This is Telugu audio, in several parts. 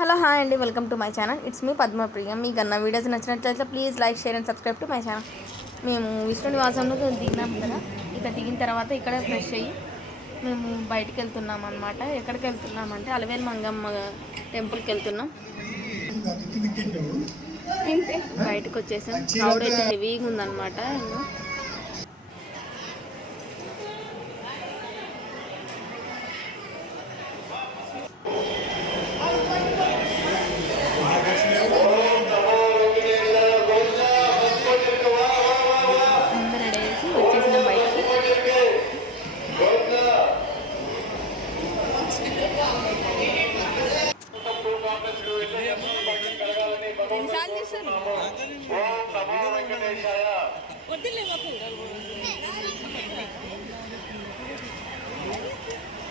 హలో హాయ్ అండి, welcome to my channel. It's me Padmapriya. మీకు అన్న వీడియోస్ నచ్చినట్లయితే please like, share and subscribe to my channel. మేము విష్ణు నివాసంలో దిగినాం కదా, ఇక్కడ దిగిన తర్వాత ఇక్కడ ఫ్రెష్ అయ్యి మేము బయటికి వెళ్తున్నాం అనమాట. ఎక్కడికి వెళ్తున్నామంటే అలవేలు మంగమ్మ టెంపుల్కి వెళ్తున్నాం. బయటకు వచ్చేసాం. క్రౌడ్ అయితే హెవీగా ఉందన్నమాట.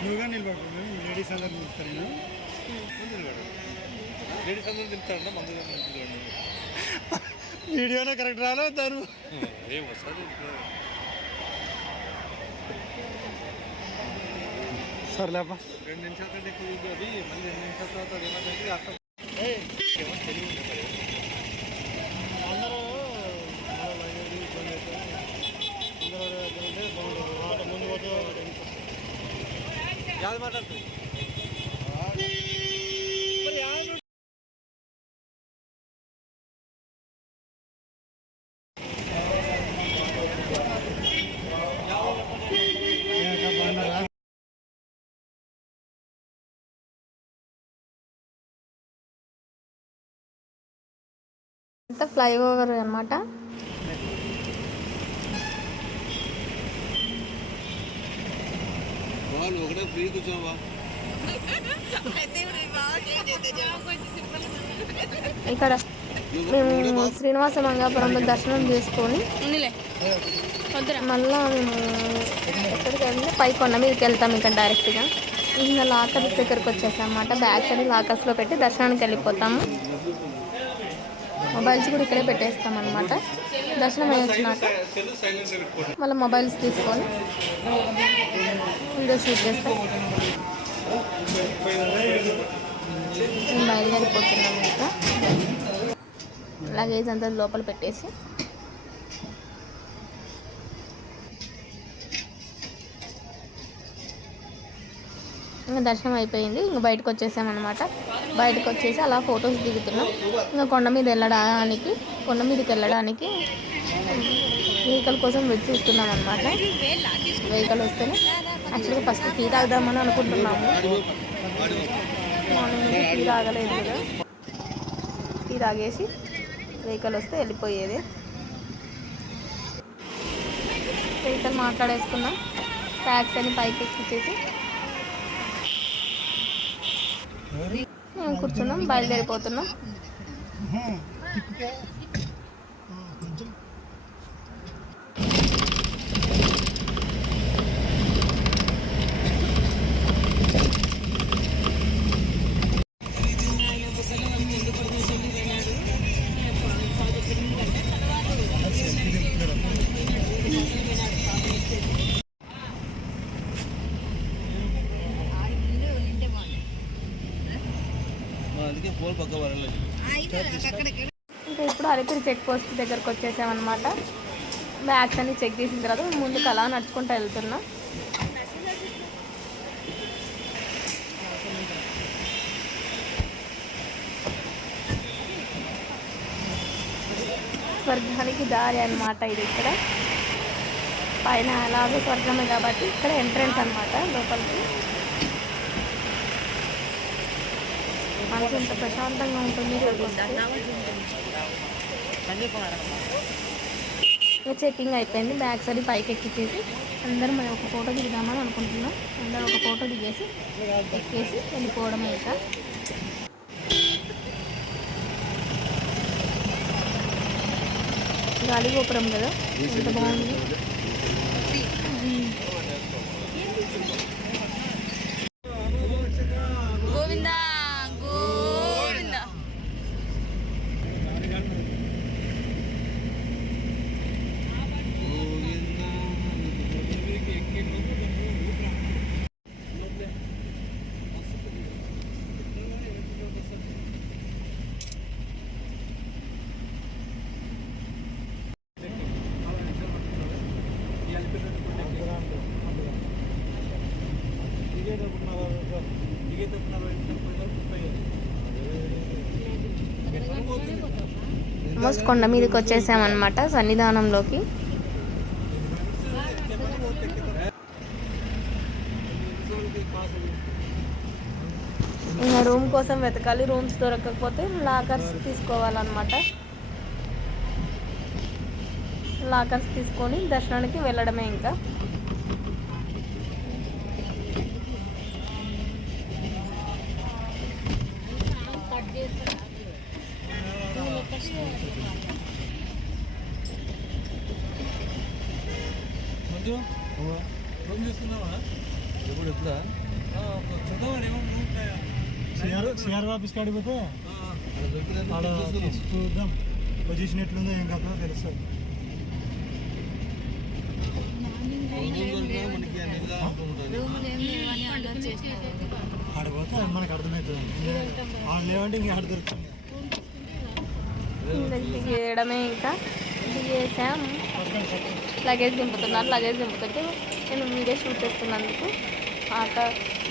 నువ్వుగా నిలబడుతుంది. లేడీస్ అందరు నిలుపుతారు. లేడీస్ అందరూ నిలుపుతారు. వీడియోనే కరెక్ట్ రాలేదారు. ఏం వస్తుంది సర్లేపా. 2 నిమిషాల కంటే ఎక్కువ అది మళ్ళీ 2 నిమిషాల తర్వాత అది ఏమంటే అర్థం ఏమో తెలివి ఉంటుంది. అందరూ ముందు పోతే యాది మాట్లాడుతుంది. అంతా ఫ్లైఓవర్ అనమాట. ఇక్కడ మేము శ్రీనివాస మంగాపురంలో దర్శనం చేసుకొని మళ్ళీ మేము ఎక్కడికి వెళ్తే పై కొండ మీదకి వెళ్తాం. ఇక్కడ డైరెక్ట్గా ఇంకా లాకర్స్ దగ్గరికి వచ్చేసాం అన్నమాట. బ్యాగ్స్ అని లాకర్స్లో పెట్టి దర్శనానికి వెళ్ళిపోతాము. మొబైల్స్ కూడా ఇక్కడే పెట్టేస్తాం అనమాట. దర్శనం అయ్యొచ్చినాక మళ్ళీ మొబైల్స్ తీసుకొని వీడియో షూట్ చేస్తాం. మేము బయలుదేరిపోతున్నాము. ఇంకా లగేజ్ అంతా లోపల పెట్టేసి ఇంకా దర్శనం అయిపోయింది. ఇంకా బయటకు వచ్చేసామన్నమాట. బయటకు వచ్చేసి అలా ఫొటోస్ దిగుతున్నాం. ఇంకా కొండ మీదకి వెళ్ళడానికి వెహికల్ కోసం వెయిట్ చేస్తున్నాం అనమాట. వెహికల్ వస్తేనే యాక్చువల్గా ఫస్ట్ టీ తాగుదామని అనుకుంటున్నాము. మార్నింగ్ టీ తాగలేదు కదా. టీ తాగేసి వెహికల్ వస్తే వెళ్ళిపోయేది. వెహికల్ మాట్లాడేసుకున్నాం. ట్యాక్స్ అని పైకి ఎక్కిచ్చేసి మేము కూర్చున్నాం. బయలుదేరిపోతున్నాం. ఇంకా ఇప్పుడు అలిపిరి చెక్ పోస్ట్ దగ్గరకు వచ్చేసామన్నమాట. బ్యాగ్స్ అన్ని చెక్ చేసిన తర్వాత ముందుకు అలా నడుచుకుంటూ వెళ్తున్నాం. స్వర్గానికి దారి అన్నమాట ఇది. ఇక్కడ పైన అలాగే స్వర్గమే కాబట్టి ఇక్కడ ఎంట్రన్స్ అన్నమాట లోపలికి. మనసు ఎంత ప్రశాంతంగా ఉంటుంది. చెకింగ్ అయిపోయింది. బ్యాగ్స్ అది పైకి ఎక్కించేసి అందరం మనం ఒక ఫోటో దిగుదామని అనుకుంటున్నాం. అందరూ ఒక ఫోటో దిగేసి ఎక్కేసి వెళ్ళిపోవడం. ఇంకా గాలి గోపురం కదా, ఎంత బాగుంది. ఆల్మోస్ట్ కొండ మీదకి వచ్చేసామన్నమాట సన్నిధానంలోకి. ఇంకా రూమ్ కోసం వెతకాలి, రూమ్స్ దొరకకపోతే లాకర్స్ తీసుకోవాలన్నమాట. లాకర్స్ తీసుకొని దర్శనానికి వెళ్ళడమే ఇంకా. సిఆర్ ఆఫీస్ కాడికి పోతే చూద్దాం పొజిషన్ ఎట్లుందో ఏం కదా తెలుస్తుంది. ఆడిపోతే మనకు అర్థమవుతుంది, ఆడ లేవంటే ఇంక ఆడ దొరుకుతుంది. దిగేయడమే ఇంకా. దిగేసాం, లగేజ్ దింపుతున్నారు. లగేజ్ దింపుతుంటే నేను వీడియో షూట్ చేస్తున్నందుకు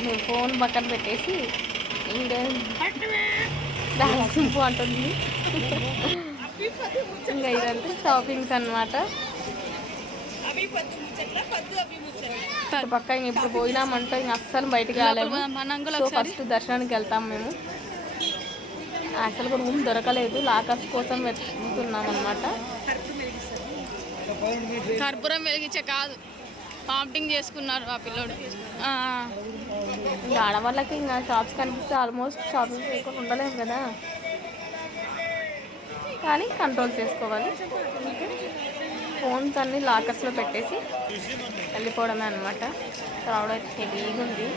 నేను ఫోన్ పక్కన పెట్టేసి వీడియో బ్యాగ్ దింపు అంటుంది. ఇంకా ఇదంతా షాపింగ్స్ అన్నమాట. పక్క ఇంక ఇప్పుడు పోయినామంటే ఇంక అస్సలు బయటికి రాలేము. సో ఫస్ట్ దర్శనానికి వెళ్తాం మేము. యాక్చువల్గా రూమ్ దొరకలేదు, లాకర్స్ కోసం వెతుకుతున్నాం అనమాట. కర్పూరం వెలిగించే కాదు, వామిటింగ్ చేసుకున్నారు ఆ పిల్లోడు. ఇంకా ఆడవాళ్ళకి ఇంకా షాప్స్ కనిపిస్తే ఆల్మోస్ట్ షాపింగ్ చేయకుండా ఉండలేము కదా, కానీ కంట్రోల్ చేసుకోవాలి. ఫోన్స్ అన్నీ లాకర్స్లో పెట్టేసి వెళ్ళిపోవడమే అనమాట. క్రౌడ్ అయితే హెవీగా ఉంది.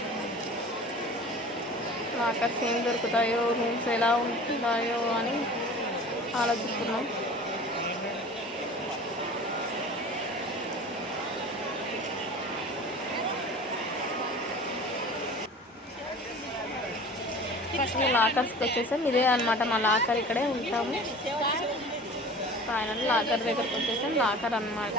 లాకర్స్ ఏం దొరుకుతాయో, రూమ్స్ ఎలా ఉంటున్నాయో అని ఆలోచిస్తున్నాం. లాకర్స్కి వచ్చేసాం. ఇదే అనమాట మా లాకర్, ఇక్కడే ఉంటాము. ఫైనల్ లాకర్ దగ్గరకు వచ్చేసాం. లాకర్ అన్నమాట.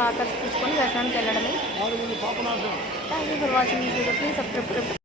లాకర్స్ తీసుకొని దర్శనానికి వెళ్ళడమే. థ్యాంక్ యూ ఫర్ వాచింగ్ ఈ వీడియో. Please subscribe.